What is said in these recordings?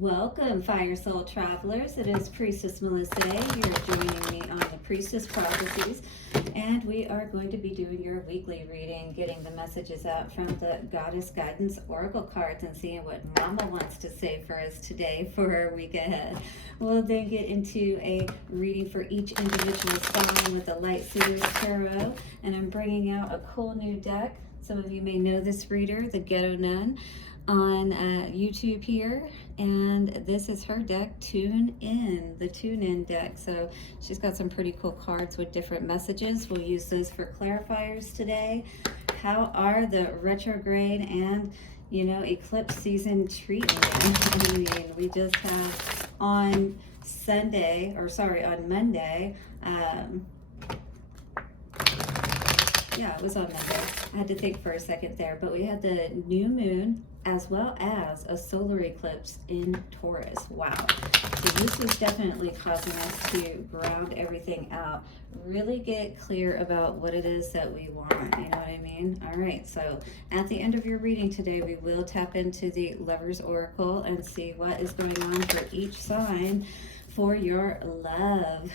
Welcome, Fire Soul Travelers. It is Priestess Melissae. You're joining me on the Priestess Prophecies, and we are going to be doing your weekly reading, getting the messages out from the Goddess Guidance Oracle cards and seeing what Mama wants to say for us today for our week ahead. We'll then get into a reading for each individual sign with the Light Seers Tarot, and I'm bringing out a cool new deck. Some of you may know this reader, the Ghetto Nun, on YouTube here, and this is her deck, Toon In, the Toon In deck. So she's got some pretty cool cards with different messages. We'll use those for clarifiers today. How are the retrograde and eclipse season treating you? I mean, we just have on Monday, yeah, it was on Monday. I had to think for a second there, but we had the new moon as well as a solar eclipse in Taurus. Wow. So this is definitely causing us to ground everything out, really get clear about what it is that we want. You know what I mean? All right. So at the end of your reading today, we will tap into the Lover's Oracle and see what is going on for each sign for your love.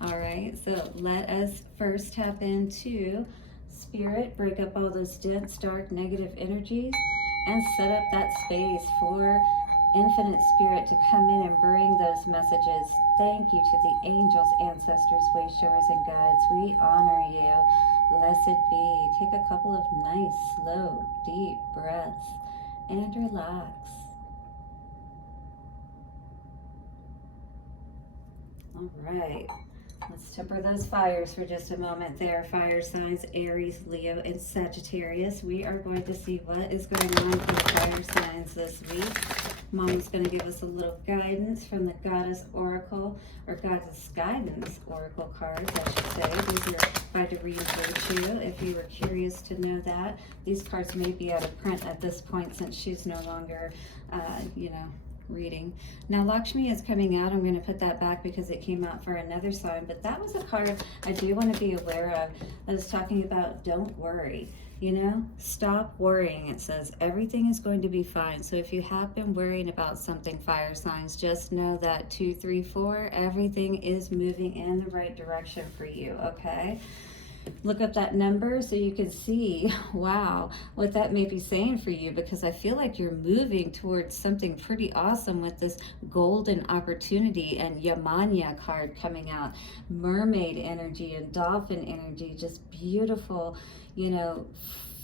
All right, so let us first tap into Spirit, break up all those dense, dark, negative energies, and set up that space for Infinite Spirit to come in and bring those messages. Thank you to the angels, ancestors, way showers, and guides. We honor you. Blessed be. Take a couple of nice, slow, deep breaths and relax. All right, let's temper those fires for just a moment there. Fire signs, Aries, Leo, and Sagittarius. We are going to see what is going on for fire signs this week. Mom's going to give us a little guidance from the Goddess Oracle, or Goddess Guidance Oracle cards, I should say. These are by Doreen Virtue, if you were curious to know that. These cards may be out of print at this point since she's no longer, reading. Now Lakshmi is coming out. I'm going to put that back because it came out for another sign, but that was a card I do want to be aware of that is talking about don't worry. Stop worrying. It says everything is going to be fine. So if you have been worrying about something, fire signs, just know that 2, 3, 4, everything is moving in the right direction for you, okay? Look up that number so you can see, wow, what that may be saying for you, because I feel like you're moving towards something pretty awesome with this golden opportunity and Yemanya card coming out. Mermaid energy and dolphin energy, just beautiful,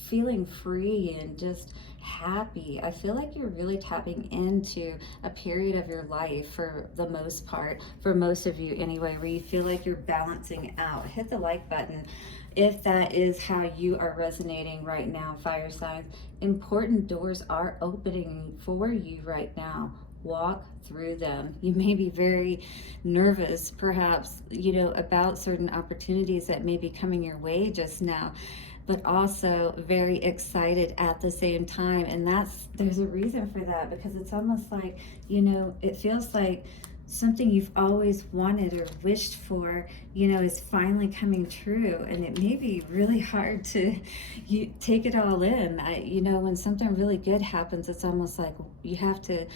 feeling free and just happy. I feel like you're really tapping into a period of your life for the most part, for most of you anyway, where you feel like you're balancing out. Hit the like button if that is how you are resonating right now, fire signs. Important doors are opening for you right now. Walk through them. You may be very nervous, perhaps, about certain opportunities that may be coming your way just now, but also very excited at the same time. And there's a reason for that, because it's almost like, it feels like something you've always wanted or wished for, is finally coming true. And it may be really hard to take it all in. When something really good happens, it's almost like you have to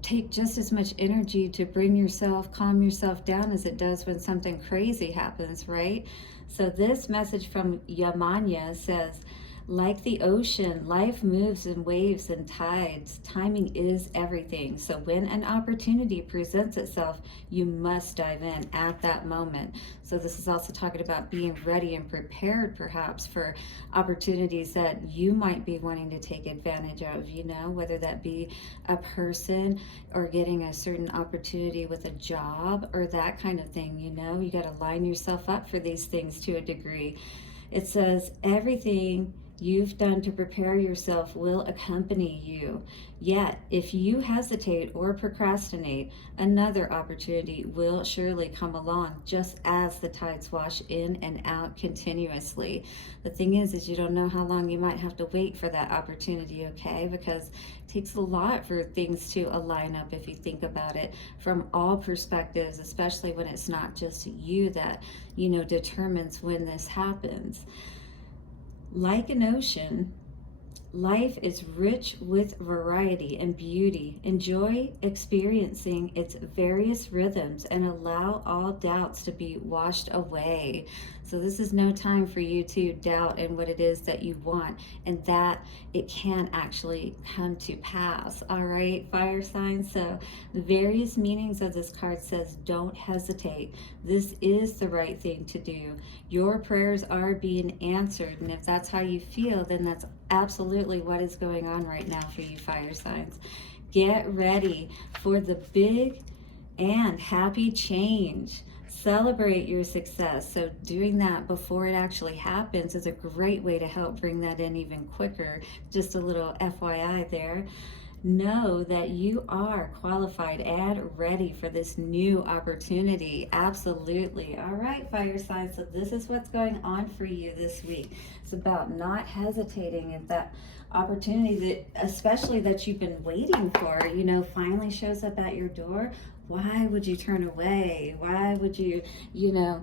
take just as much energy to calm yourself down as it does when something crazy happens, right? So this message from Yemanya says, like the ocean, life moves in waves and tides. Timing is everything. So when an opportunity presents itself, you must dive in at that moment. So this is also talking about being ready and prepared, perhaps, for opportunities that you might be wanting to take advantage of, whether that be a person or getting a certain opportunity with a job or that kind of thing. You got to line yourself up for these things to a degree. It says everything you've done to prepare yourself will accompany you. Yet, if you hesitate or procrastinate, another opportunity will surely come along, just as the tides wash in and out continuously. The thing is you don't know how long you might have to wait for that opportunity, okay? Because it takes a lot for things to align up if you think about it from all perspectives, especially when it's not just you that, determines when this happens. Like an ocean, Life is rich with variety and beauty. Enjoy experiencing its various rhythms and allow all doubts to be washed away. So this is no time for you to doubt in what it is that you want, and that it can actually come to pass. All right, fire signs. So the various meanings of this card says, don't hesitate. This is the right thing to do. Your prayers are being answered, and if that's how you feel, then that's absolutely what is going on right now for you, fire signs. Get ready for the big and happy change. Celebrate your success. So doing that before it actually happens is a great way to help bring that in even quicker. Just a little FYI there. Know that you are qualified and ready for this new opportunity. Absolutely. All right, fire signs. So this is what's going on for you this week. It's about not hesitating at that opportunity that, especially that you've been waiting for, you know, finally shows up at your door. Why would you turn away? Why would you, you know,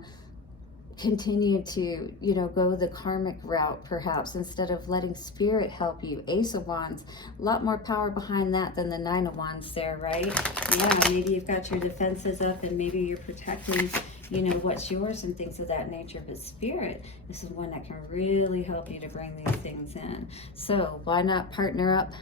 continue to, you know, go the karmic route perhaps instead of letting spirit help you? Ace of Wands, a lot more power behind that than the Nine of Wands there, right? Yeah, maybe you've got your defenses up and maybe you're protecting, you know, what's yours and things of that nature. But spirit, this is one that can really help you to bring these things in. So why not partner up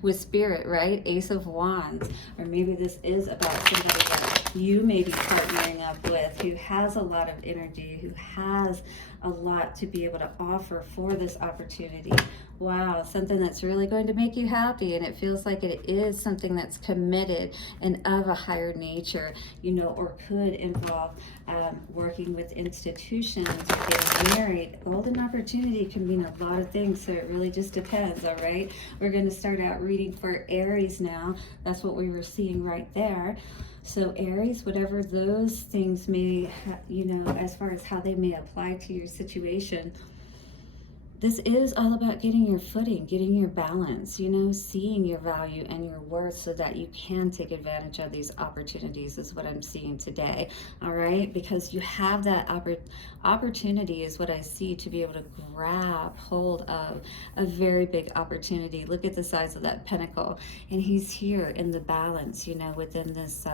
with spirit, right? Ace of Wands. Or maybe this is about somebody that you may be partnering up with who has a lot of energy, who has a lot to be able to offer for this opportunity. Wow, something that's really going to make you happy, and it feels like it is something that's committed and of a higher nature, you know, or could involve working with institutions or getting married. Golden opportunity can mean a lot of things, so it really just depends. All right, we're going to start out reading for Aries now. That's what we were seeing right there. So Aries, whatever those things may, you know, as far as how they may apply to your situation, this is all about getting your footing, getting your balance, you know, seeing your value and your worth so that you can take advantage of these opportunities is what I'm seeing today, all right? Because you have that opportunity is what I see to be able to grab hold of a very big opportunity. Look at the size of that pentacle, and he's here in the balance, you know, within this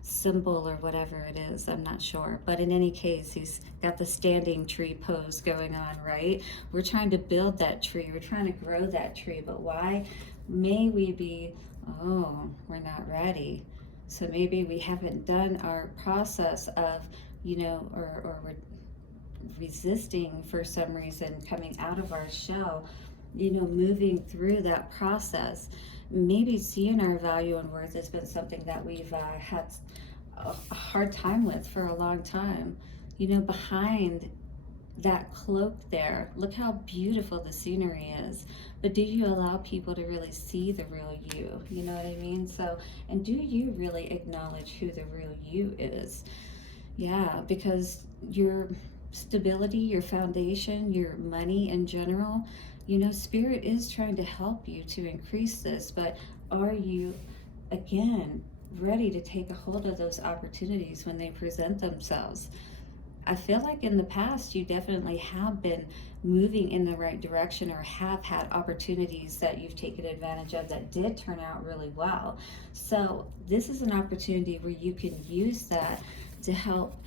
symbol or whatever it is, I'm not sure, but in any case, he's got the standing tree pose going on, right? We're trying to build that tree, we're trying to grow that tree, but why may we be, oh, we're not ready? So maybe we haven't done our process of, you know, or we're resisting for some reason, coming out of our shell, you know, moving through that process. Maybe seeing our value and worth has been something that we've had a hard time with for a long time. You know, behind that cloak there, look how beautiful the scenery is, but do you allow people to really see the real you? You know what I mean? So, and do you really acknowledge who the real you is? Yeah, because your stability, your foundation, your money in general, you know, spirit is trying to help you to increase this, but are you, again, ready to take a hold of those opportunities when they present themselves? I feel like in the past you definitely have been moving in the right direction or have had opportunities that you've taken advantage of that did turn out really well. So this is an opportunity where you can use that to help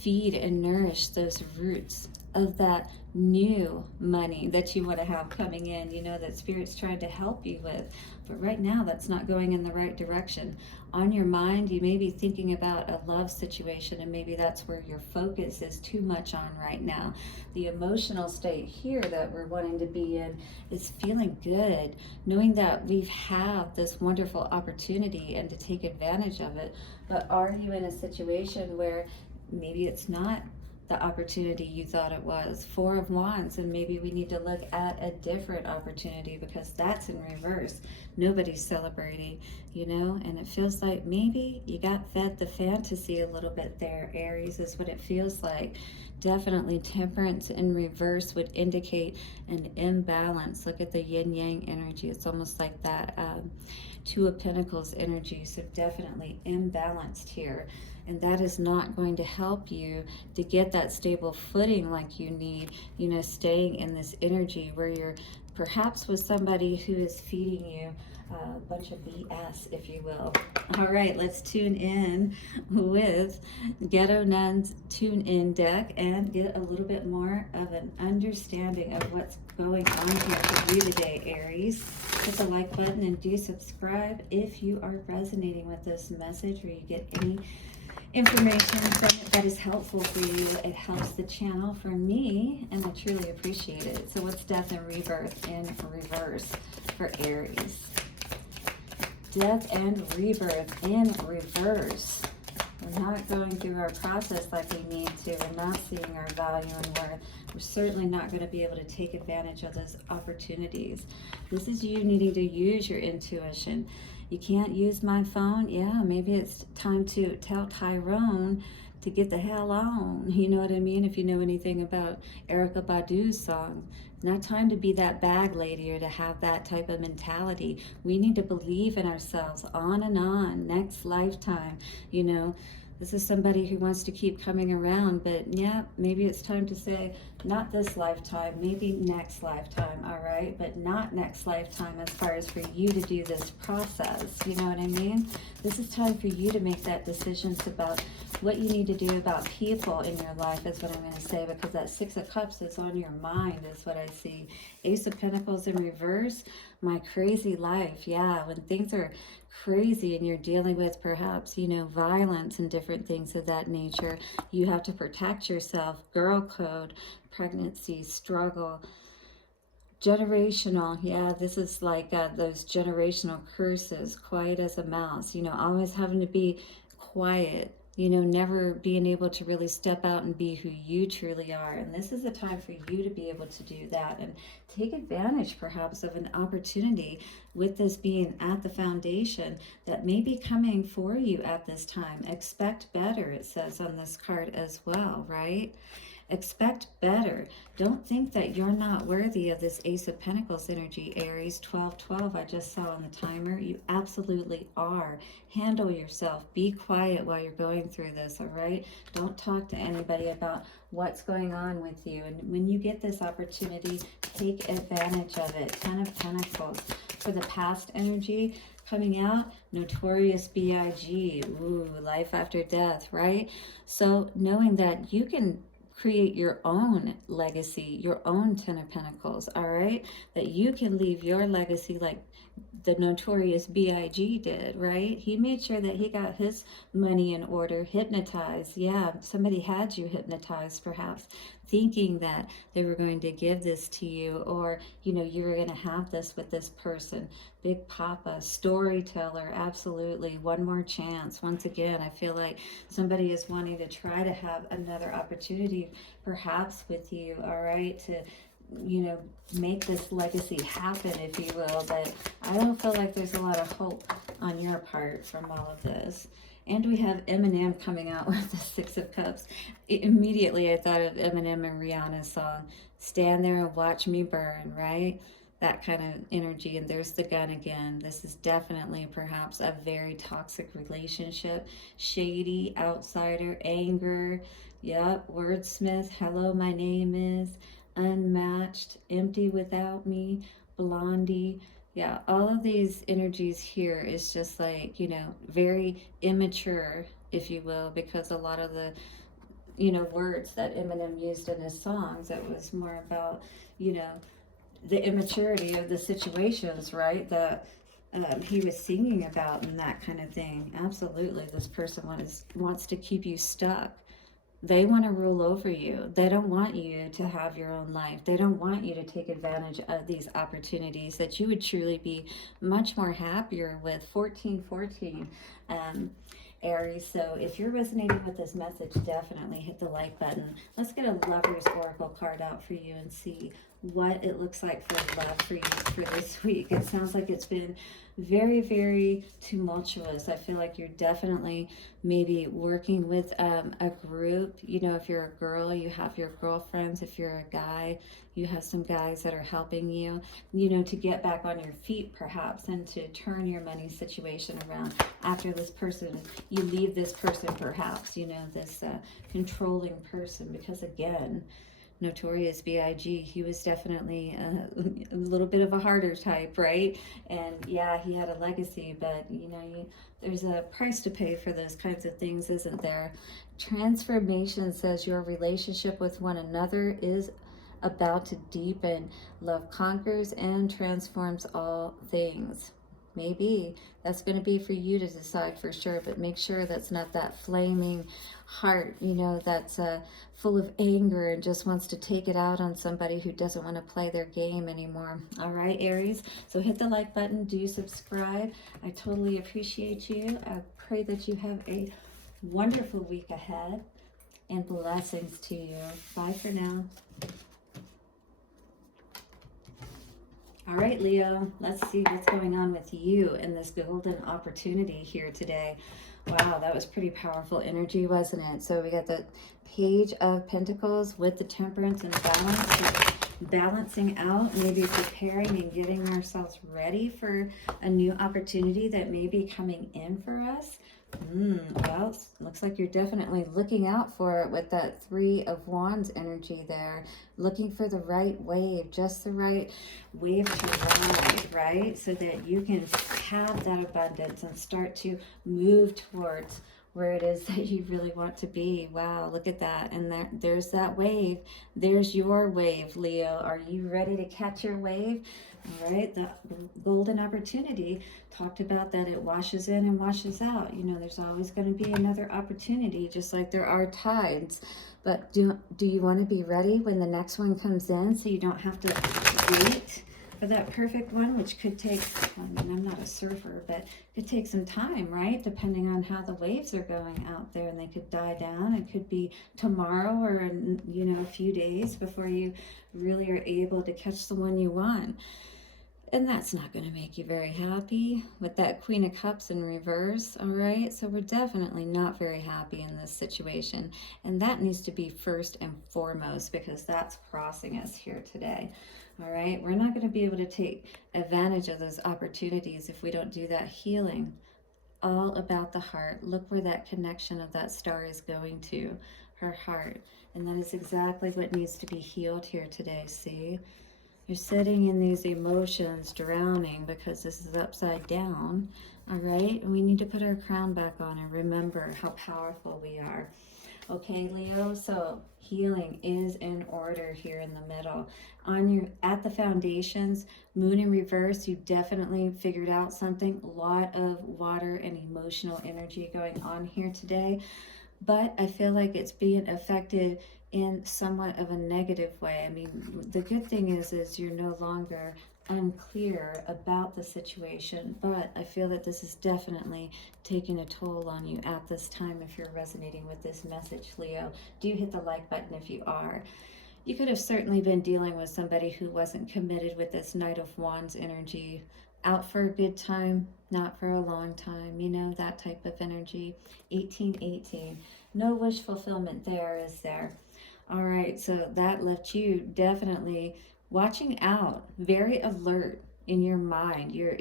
feed and nourish those roots of that new money that you want to have coming in, you know, that spirit's trying to help you with. But right now that's not going in the right direction. On your mind, you may be thinking about a love situation, and maybe that's where your focus is too much on right now. The emotional state here that we're wanting to be in is feeling good, knowing that we have this wonderful opportunity and to take advantage of it. But are you in a situation where maybe it's not the opportunity you thought it was? Four of Wands, and maybe we need to look at a different opportunity because that's in reverse. Nobody's celebrating, you know, and it feels like maybe you got fed the fantasy a little bit there, Aries, is what it feels like. Definitely temperance in reverse would indicate an imbalance. Look at the yin yang energy. It's almost like that Two of Pentacles energy, so definitely imbalanced here. And that is not going to help you to get that stable footing like you need, you know, staying in this energy where you're perhaps with somebody who is feeding you a bunch of BS, if you will. All right, let's tune in with Ghetto Nun's Tune In deck and get a little bit more of an understanding of what's going on here for you today, Aries. Hit the like button and do subscribe if you are resonating with this message or you get any information from it that is helpful for you. It helps the channel for me, and I truly appreciate it. So what's Death and Rebirth in reverse for Aries? Death and Rebirth in reverse. We're not going through our process like we need to. We're not seeing our value and worth. We're certainly not going to be able to take advantage of those opportunities. This is you needing to use your intuition. You can't use my phone? Yeah, maybe it's time to tell Tyrone to get the hell on. You know what I mean? If you know anything about Erykah Badu's song. Not time to be that bag lady or to have that type of mentality. We need to believe in ourselves on and on. Next lifetime, you know. This is somebody who wants to keep coming around, but yeah, maybe it's time to say, not this lifetime, maybe next lifetime, all right? But not next lifetime as far as for you to do this process, you know what I mean? This is time for you to make that decisions about what you need to do about people in your life is what I'm going to say, because that Six of Cups is on your mind is what I see. Ace of Pentacles in reverse, my crazy life. Yeah, when things are crazy and you're dealing with perhaps, you know, violence and different things of that nature, you have to protect yourself. Girl code, pregnancy, struggle, generational. Yeah, this is like those generational curses, quiet as a mouse, you know, always having to be quiet, you know, never being able to really step out and be who you truly are. And this is a time for you to be able to do that and take advantage perhaps of an opportunity with this being at the foundation that may be coming for you at this time. Expect better, it says on this card as well, right? Expect better. Don't think that you're not worthy of this Ace of Pentacles energy, Aries. 1212, I just saw on the timer. You absolutely are. Handle yourself. Be quiet while you're going through this, all right? Don't talk to anybody about what's going on with you. And when you get this opportunity, take advantage of it. Ten of Pentacles. For the past energy, coming out, Notorious B.I.G. Ooh, life after death, right? So knowing that you can create your own legacy, your own Ten of Pentacles, all right? That you can leave your legacy like the Notorious B.I.G. did, right? He made sure that he got his money in order, hypnotized. Yeah, somebody had you hypnotized perhaps, thinking that they were going to give this to you, or, you know, you were going to have this with this person. Big Papa, storyteller, absolutely. One more chance. Once again, I feel like somebody is wanting to try to have another opportunity perhaps with you, all right, to, you know, make this legacy happen, if you will. But I don't feel like there's a lot of hope on your part from all of this. And we have Eminem coming out with the Six of Cups. Immediately I thought of Eminem and Rihanna's song, Stand There and Watch Me Burn, right? That kind of energy. And there's the gun again. This is definitely perhaps a very toxic relationship. Shady, outsider, anger. Yep, wordsmith. Hello, my name is. Unmatched, empty without me, Blondie. Yeah, all of these energies here is just like, you know, very immature, if you will, because a lot of the, you know, words that Eminem used in his songs, it was more about, you know, the immaturity of the situations, right, that he was singing about and that kind of thing. Absolutely, this person wants to keep you stuck. They want to rule over you. They don't want you to have your own life. They don't want you to take advantage of these opportunities that you would truly be much more happier with. 1414, Aries. So if you're resonating with this message, definitely hit the like button. Let's get a Lover's Oracle card out for you and see what it looks like for love for you for this week. It sounds like it's been very, very tumultuous. I feel like you're definitely maybe working with a group. You know, if you're a girl, you have your girlfriends. If you're a guy, you have some guys that are helping you, you know, to get back on your feet perhaps, and to turn your money situation around after this person, you leave this person perhaps, you know, this controlling person, because again, Notorious B.I.G., he was definitely a little bit of a harder type, right? And yeah, he had a legacy, but you know, there's a price to pay for those kinds of things, isn't there? Transformation says your relationship with one another is about to deepen. Love conquers and transforms all things. Maybe that's going to be for you to decide for sure, but make sure that's not that flaming heart, you know, that's full of anger and just wants to take it out on somebody who doesn't want to play their game anymore. All right, Aries, so hit the like button, do subscribe. I totally appreciate you. I pray that you have a wonderful week ahead, and blessings to you. Bye for now. All right, Leo, let's see what's going on with you in this golden opportunity here today. Wow, that was pretty powerful energy, wasn't it? So we got the Page of Pentacles with the Temperance and Balance, balancing out, maybe preparing and getting ourselves ready for a new opportunity that may be coming in for us. Well, looks like you're definitely looking out for it with that Three of Wands energy there. Looking for the right wave, just the right wave to ride, right? So that you can have that abundance and start to move towards where it is that you really want to be. Wow, look at that. And there's that wave. There's your wave, Leo. Are you ready to catch your wave? All right, the golden opportunity talked about that it washes in and washes out. You know, there's always going to be another opportunity, just like there are tides. But do you want to be ready when the next one comes in, so you don't have to wait for that perfect one, which could take, I mean, I'm not a surfer, but it could take some time, right? Depending on how the waves are going out there, and they could die down. It could be tomorrow or, you know, a few days before you really are able to catch the one you want. And that's not going to make you very happy with that Queen of Cups in reverse, all right? So we're definitely not very happy in this situation. And that needs to be first and foremost, because that's crossing us here today, all right? We're not going to be able to take advantage of those opportunities if we don't do that healing. All about the heart. Look where that connection of that star is going to, her heart. And that is exactly what needs to be healed here today, see? You're sitting in these emotions, drowning because this is upside down, all right? And we need to put our crown back on and remember how powerful we are. Okay, Leo, so healing is in order here in the middle. At the foundations, moon in reverse, you definitely figured out something. A lot of water and emotional energy going on here today. But I feel like it's being affected in somewhat of a negative way. I mean, the good thing is you're no longer unclear about the situation, but I feel that this is definitely taking a toll on you at this time. If you're resonating with this message, Leo, do hit the like button if you are. You could have certainly been dealing with somebody who wasn't committed with this Knight of Wands energy. Out for a good time, not for a long time, you know, that type of energy. 1818. No wish fulfillment there, is there? All right, so that left you definitely watching out, very alert in your mind. You're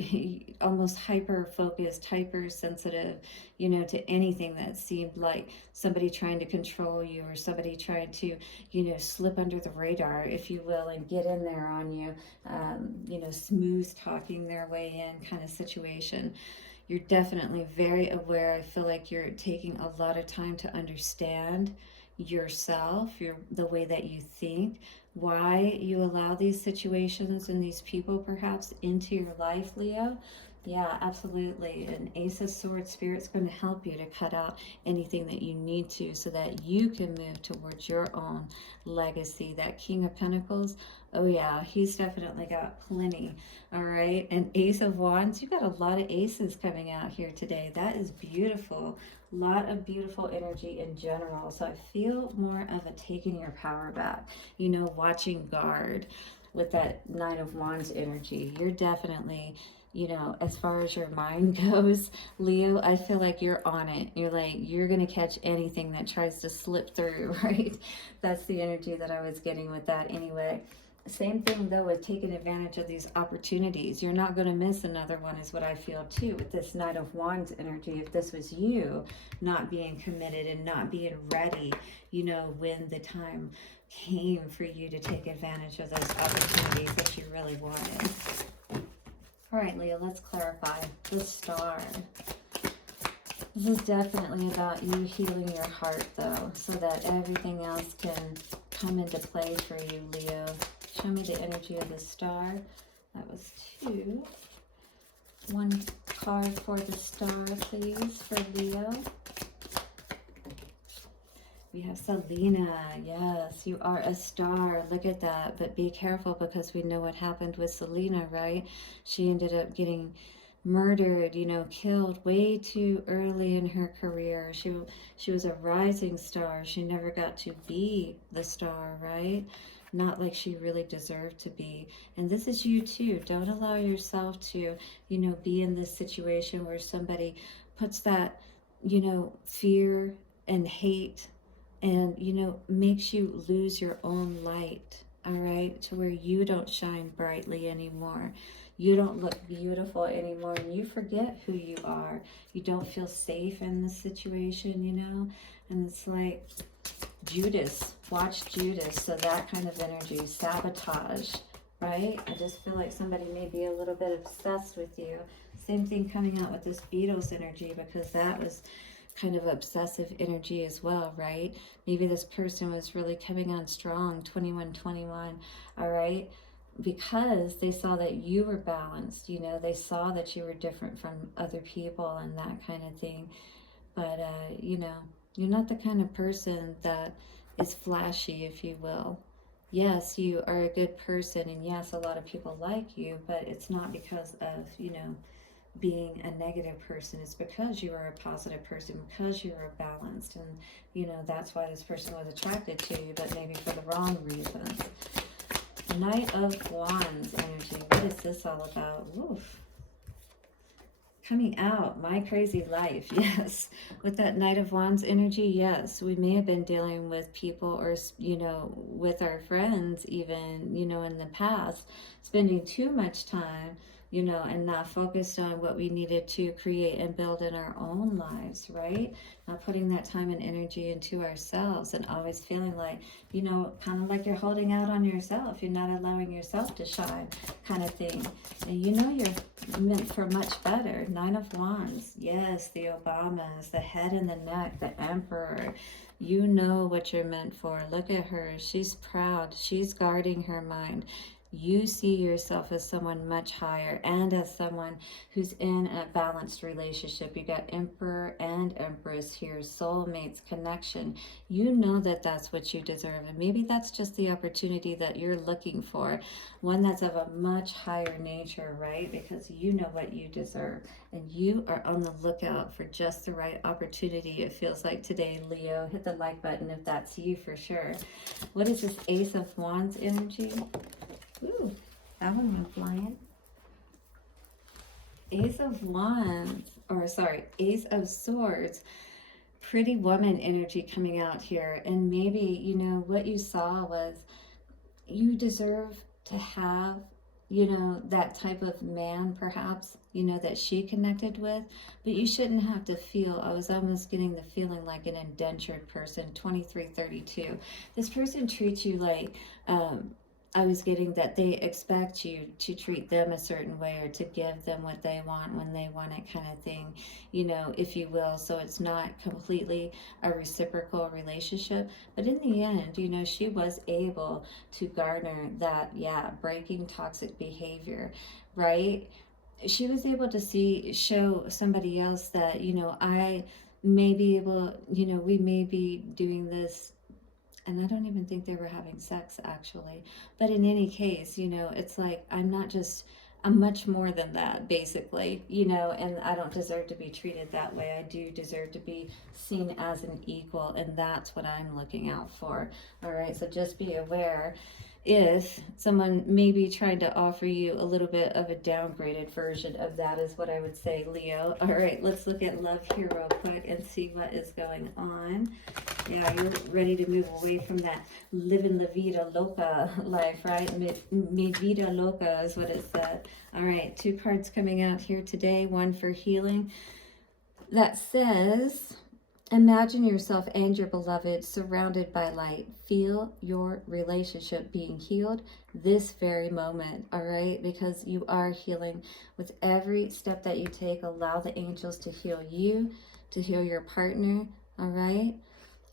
almost hyper-focused, hypersensitive, you know, to anything that seemed like somebody trying to control you, or somebody trying to, you know, slip under the radar, if you will, and get in there on you, you know, smooth talking their way in kind of situation. You're definitely very aware. I feel like you're taking a lot of time to understand yourself, the way that you think, why you allow these situations and these people perhaps into your life, Leo. Yeah, absolutely. An Ace of Swords Spirit's going to help you to cut out anything that you need to, so that you can move towards your own legacy. That King of Pentacles, oh yeah, he's definitely got plenty. All right, and Ace of Wands, you got a lot of aces coming out here today. That is beautiful. A lot of beautiful energy in general. So I feel more of a taking your power back, you know, watching guard. with that Nine of Wands energy. You're definitely, you know, as far as your mind goes, Leo, I feel like you're on it. You're like, you're going to catch anything that tries to slip through, right? That's the energy that I was getting with that anyway. Same thing though with taking advantage of these opportunities. You're not going to miss another one is what I feel too with this Knight of Wands energy. If this was you not being committed and not being ready, you know, when the time came for you to take advantage of those opportunities that you really wanted. All right, Leo, let's clarify the Star. This is definitely about you healing your heart though, so that everything else can come into play for you, Leo. Show me the energy of the Star. That was 2. 1 card for the Star, please, for Leo. We have Selena. Yes, you are a star. Look at that. But be careful, because we know what happened with Selena, right? She ended up getting murdered, you know, killed way too early in her career. She was a rising star. She never got to be the star, right? Not like she really deserved to be. And this is you too. Don't allow yourself to, you know, be in this situation where somebody puts that, you know, fear and hate and, you know, makes you lose your own light, all right, to where you don't shine brightly anymore. You don't look beautiful anymore, and you forget who you are. You don't feel safe in this situation, you know, and it's like Judas. Watch Judas. So that kind of energy, sabotage, right? I just feel like somebody may be a little bit obsessed with you. Same thing coming out with this Beatles energy, because that was kind of obsessive energy as well, right? Maybe this person was really coming on strong, 2121, all right? Because they saw that you were balanced, you know, they saw that you were different from other people and that kind of thing. But, you know, you're not the kind of person that is flashy, if you will. Yes, you are a good person, and yes, a lot of people like you, but it's not because of, you know, being a negative person. It's because you are a positive person, because you are balanced, and, you know, that's why this person was attracted to you, but maybe for the wrong reasons. Knight of Wands energy. What is this all about? Oof. Coming out, my crazy life. Yes, with that Knight of Wands energy, yes, we may have been dealing with people, or, you know, with our friends even, you know, in the past, spending too much time, you know, and not focused on what we needed to create and build in our own lives, right? Not putting that time and energy into ourselves, and always feeling like, you know, kind of like you're holding out on yourself. You're not allowing yourself to shine, kind of thing. And you know you're meant for much better. Nine of Wands. Yes, the Obamas, the head and the neck, the Emperor. You know what you're meant for. Look at her. She's proud. She's guarding her mind. You see yourself as someone much higher, and as someone who's in a balanced relationship. You got Emperor and Empress here, soulmates, connection. You know that that's what you deserve, and maybe that's just the opportunity that you're looking for, one that's of a much higher nature, right? Because you know what you deserve, and you are on the lookout for just the right opportunity, it feels like today, Leo. Hit the like button if that's you for sure. What is this Ace of Wands energy? Ooh, that one went flying. Ace of Wands, or sorry, Ace of Swords. Pretty woman energy coming out here. And maybe, you know, what you saw was you deserve to have, you know, that type of man perhaps, you know, that she connected with, but you shouldn't have to feel, I was almost getting the feeling like an indentured person, 2332. This person treats you like, I was getting that they expect you to treat them a certain way, or to give them what they want when they want it, kind of thing, you know, if you will. So it's not completely a reciprocal relationship. But in the end, you know, she was able to garner that, yeah, breaking toxic behavior, right? She was able to show somebody else that, you know, I may be able, you know, we may be doing this. And I don't even think they were having sex, actually. But in any case, you know, it's like, I'm much more than that, basically, you know, and I don't deserve to be treated that way. I do deserve to be seen as an equal, and that's what I'm looking out for. All right, so just be aware. if someone may be trying to offer you a little bit of a downgraded version of that is what I would say, Leo. All right, let's look at love here real quick and see what is going on. Yeah, you're ready to move away from that living la vida loca life, right? Mi vida loca is what it said. All right, 2 cards coming out here today, one for healing. That says, imagine yourself and your beloved surrounded by light. Feel your relationship being healed this very moment, all right? Because you are healing. With every step that you take, allow the angels to heal you, to heal your partner, all right?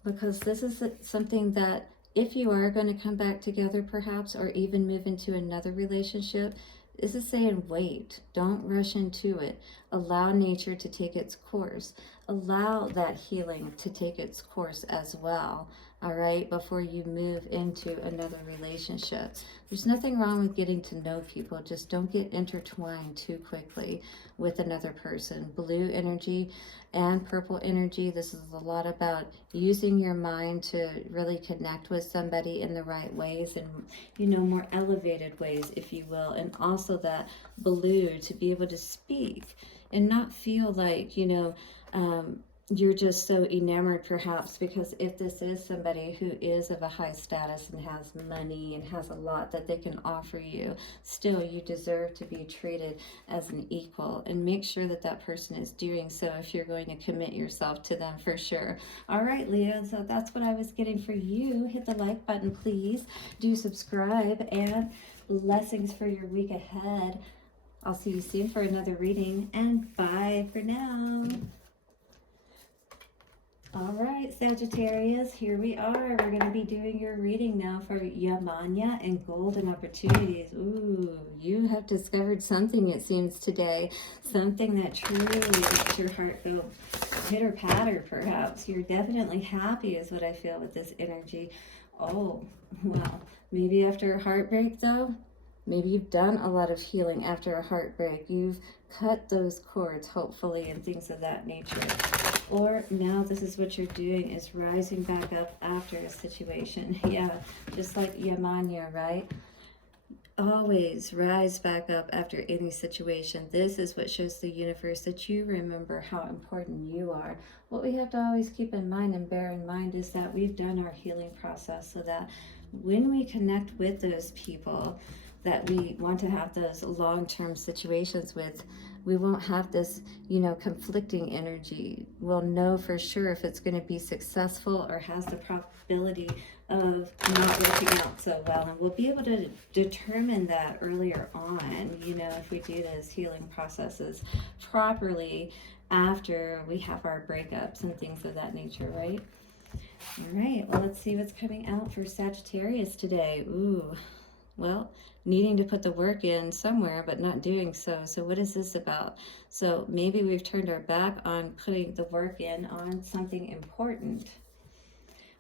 Because this is something that if you are going to come back together perhaps, or even move into another relationship, this is saying wait, don't rush into it. Allow nature to take its course. Allow that healing to take its course as well, all right, before you move into another relationship. There's nothing wrong with getting to know people, just don't get intertwined too quickly with another person. Blue energy and purple energy, this is a lot about using your mind to really connect with somebody in the right ways and, you know, more elevated ways, if you will. And also that blue, to be able to speak and not feel like, you know, you're just so enamored perhaps, because if this is somebody who is of a high status and has money and has a lot that they can offer you, still you deserve to be treated as an equal, and make sure that that person is doing so if you're going to commit yourself to them, for sure. All right, Leo, so that's what I was getting for you. Hit the like button, please. Do subscribe, and blessings for your week ahead. I'll see you soon for another reading, and bye for now. All right, Sagittarius, here we are. We're going to be doing your reading now for Yemanya and golden opportunities. Ooh, you have discovered something, it seems, today. Something that truly makes your heart go pitter-patter, perhaps. You're definitely happy is what I feel with this energy. Oh, well, maybe after a heartbreak, though. Maybe you've done a lot of healing after a heartbreak. You've cut those cords, hopefully, and things of that nature. Or now this is what you're doing, is rising back up after a situation. Yeah, just like Yemanya, right? Always rise back up after any situation. This is what shows the universe that you remember how important you are. What we have to always keep in mind and bear in mind is that we've done our healing process, so that when we connect with those people that we want to have those long-term situations with, we won't have this, you know, conflicting energy. We'll know for sure if it's going to be successful or has the probability of not working out so well. And we'll be able to determine that earlier on, you know, if we do those healing processes properly after we have our breakups and things of that nature, right? All right, well, let's see what's coming out for Sagittarius today. Ooh, well, needing to put the work in somewhere, but not doing so. So what is this about? So maybe we've turned our back on putting the work in on something important,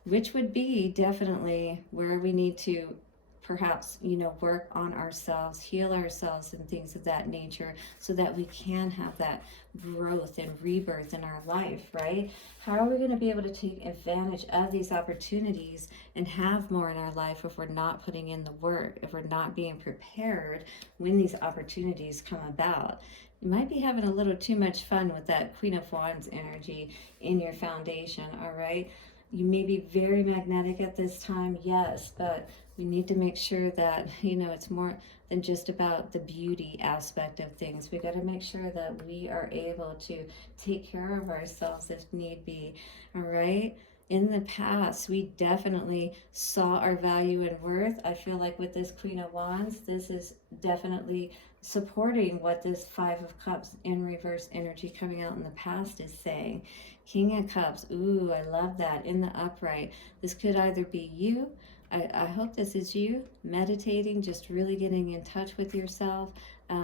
which would be definitely where we need to perhaps, you know, work on ourselves, heal ourselves and things of that nature, so that we can have that growth and rebirth in our life, right? How are we going to be able to take advantage of these opportunities and have more in our life if we're not putting in the work, if we're not being prepared when these opportunities come about? You might be having a little too much fun with that Queen of Wands energy in your foundation, all right? You may be very magnetic at this time, yes, but we need to make sure that, you know, it's more than just about the beauty aspect of things. We got to make sure that we are able to take care of ourselves if need be, all right? In the past, we definitely saw our value and worth. I feel like with this Queen of Wands, this is definitely supporting what this Five of Cups in reverse energy coming out in the past is saying. King of Cups, ooh, I love that, in the upright. This could either be you, I hope this is you, meditating, just really getting in touch with yourself.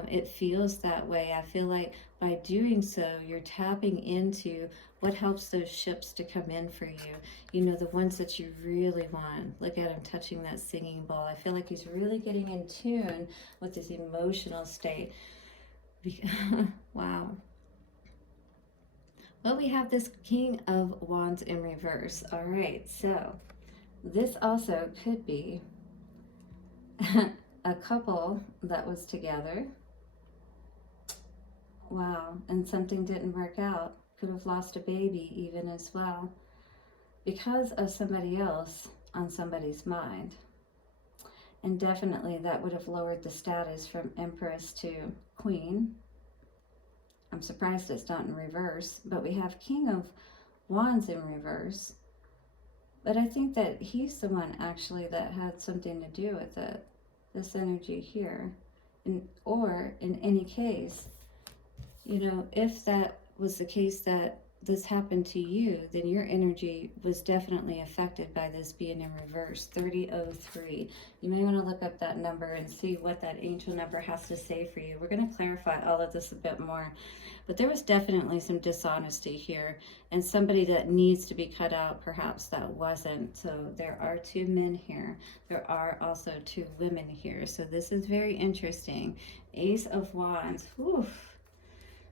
It feels that way. I feel like by doing so, you're tapping into what helps those ships to come in for you. You know, the ones that you really want. Look at him touching that singing bowl. I feel like he's really getting in tune with his emotional state. Wow. Well, we have this King of Wands in reverse. All right, so this also could be a couple that was together. Wow, and something didn't work out. Could have lost a baby even as well, because of somebody else on somebody's mind. And definitely that would have lowered the status from Empress to Queen. I'm surprised it's not in reverse, but we have King of Wands in reverse. But I think that he's the one actually that had something to do with it, this energy here. Or in any case, you know, if that was the case that this happened to you, then your energy was definitely affected by this being in reverse. 3003. You may want to look up that number and see what that angel number has to say for you. We're going to clarify all of this a bit more. But there was definitely some dishonesty here, and somebody that needs to be cut out, perhaps that wasn't. So there are 2 men here. There are also 2 women here. So this is very interesting. Ace of Wands. Whew.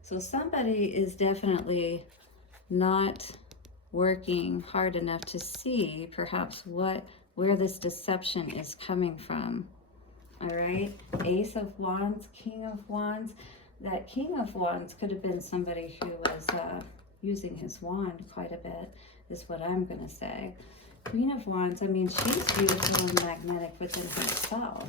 So somebody is definitely not working hard enough to see perhaps where this deception is coming from. All right, Ace of Wands, King of Wands. That King of Wands could have been somebody who was using his wand quite a bit, is what I'm going to say. Queen of Wands, I mean, she's beautiful and magnetic within herself.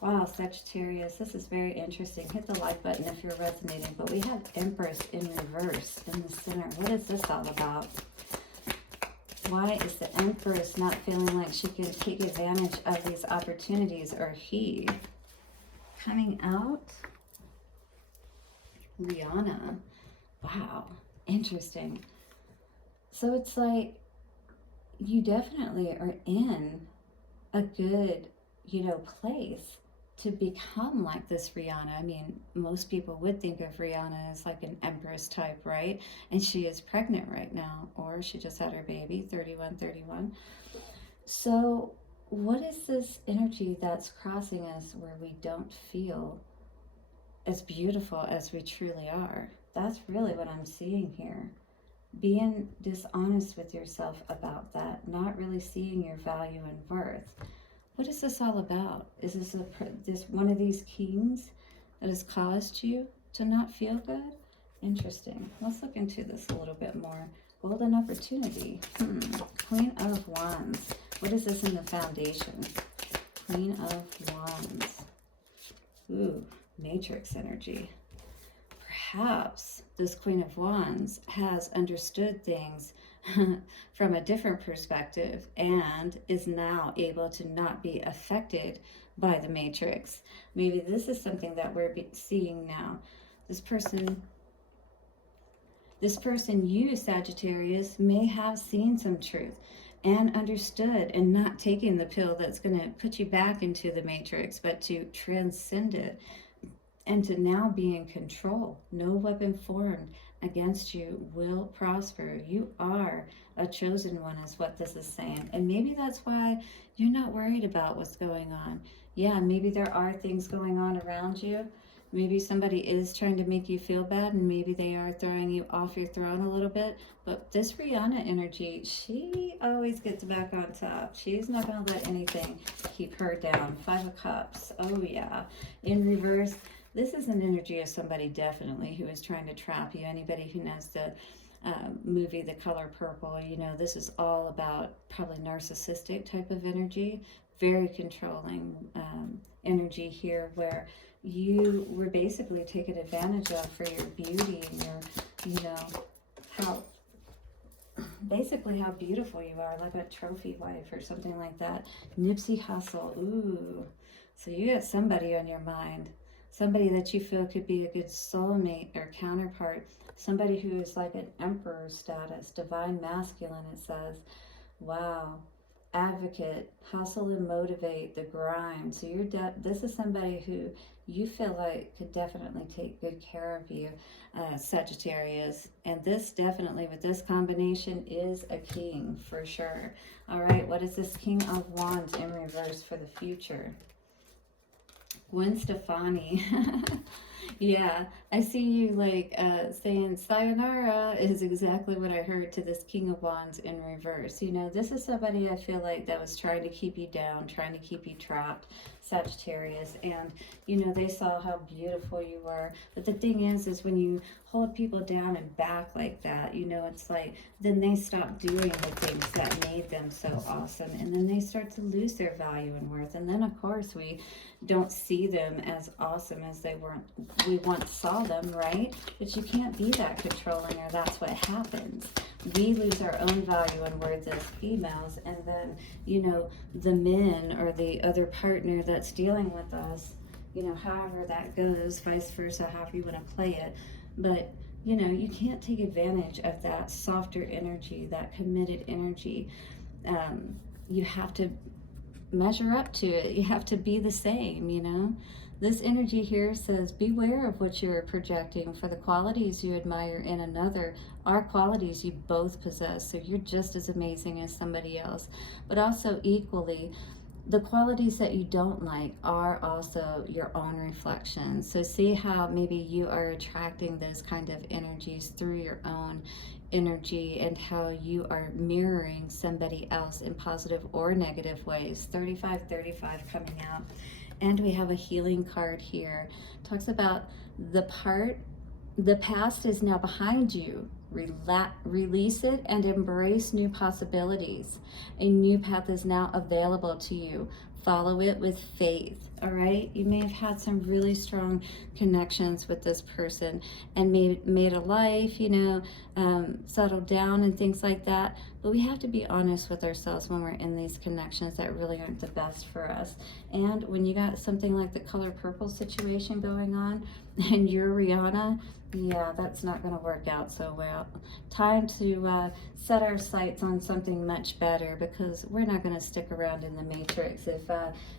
Wow, Sagittarius, this is very interesting. Hit the like button if you're resonating. But we have Empress in reverse in the center. What is this all about? Why is the Empress not feeling like she can take advantage of these opportunities, or he? Coming out, Rihanna. Wow, interesting. So it's like you definitely are in a good, you know, place to become like this Rihanna. I mean, most people would think of Rihanna as like an Empress type, right? And she is pregnant right now, or she just had her baby, 3131. So what is this energy that's crossing us where we don't feel as beautiful as we truly are? That's really what I'm seeing here. Being dishonest with yourself about that, not really seeing your value and worth. What is this all about? Is this one of these kings that has caused you to not feel good? Interesting. Let's look into this a little bit more. Golden opportunity. Queen of Wands. What is this in the foundation? Queen of Wands. Ooh, matrix energy. Perhaps this Queen of Wands has understood things from a different perspective and is now able to not be affected by the matrix. Maybe this is something that we're seeing now. This person, you, Sagittarius, may have seen some truth and understood and not taking the pill that's going to put you back into the matrix, but to transcend it and to now be in control. No weapon formed against you will prosper. You are a chosen one, is what this is saying. And maybe that's why you're not worried about what's going on. Yeah, maybe there are things going on around you. Maybe somebody is trying to make you feel bad, and maybe they are throwing you off your throne a little bit. But this Rihanna energy, she always gets back on top. She's not going to let anything keep her down. 5 of Cups. Oh, yeah. In reverse, this is an energy of somebody definitely who is trying to trap you. Anybody who knows the movie The Color Purple, you know, this is all about probably narcissistic type of energy. Very controlling energy here, where you were basically taken advantage of for your beauty and your, you know, basically how beautiful you are, like a trophy wife or something like that. Nipsey Hussle. Ooh, so you got somebody on your mind. Somebody that you feel could be a good soulmate or counterpart. Somebody who is like an emperor status, divine masculine, it says. Wow. Advocate, hustle and motivate, the grind. So this is somebody who you feel like could definitely take good care of you, Sagittarius. And this definitely, with this combination, is a king for sure. All right, what is this King of Wands in reverse for the future? Gwen Stefani. Yeah, I see you like saying sayonara is exactly what I heard to this King of Wands in reverse. You know, this is somebody I feel like that was trying to keep you down, trying to keep you trapped, Sagittarius. And, you know, they saw how beautiful you were. But the thing is when you hold people down and back like that, you know, it's like then they stop doing the things that made them so awesome. And then they start to lose their value and worth. And then, of course, we don't see them as awesome as we once saw them, right? But you can't be that controlling, or that's what happens. We lose our own value and worth as females, and then, you know, the men or the other partner that's dealing with us, you know, however that goes, vice versa, however you want to play it. But, you know, you can't take advantage of that softer energy, that committed energy. You have to measure up to it. You have to be the same, you know. This energy here says beware of what you're projecting, for the qualities you admire in another are qualities you both possess. So you're just as amazing as somebody else. But also equally, the qualities that you don't like are also your own reflections. So see how maybe you are attracting those kind of energies through your own energy, and how you are mirroring somebody else in positive or negative ways. 3535 coming out. And we have a healing card here. Talks about the past is now behind you. Release it and embrace new possibilities. A new path is now available to you. Follow it with faith. All right, you may have had some really strong connections with this person and made a life, you know, settled down and things like that. But we have to be honest with ourselves when we're in these connections that really aren't the best for us. And when you got something like the color purple situation going on and you're Rihanna, yeah, that's not going to work out so well. Time to set our sights on something much better, because we're not going to stick around in the matrix if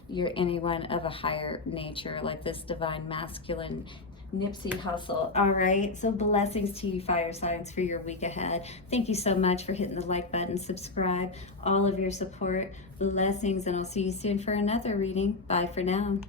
you're anyone of a higher nature, like this divine masculine Nipsey Hussle. All right, so blessings to you, fire signs, for your week ahead. Thank you so much for hitting the like button, subscribe, all of your support. Blessings, and I'll see you soon for another reading. Bye for now.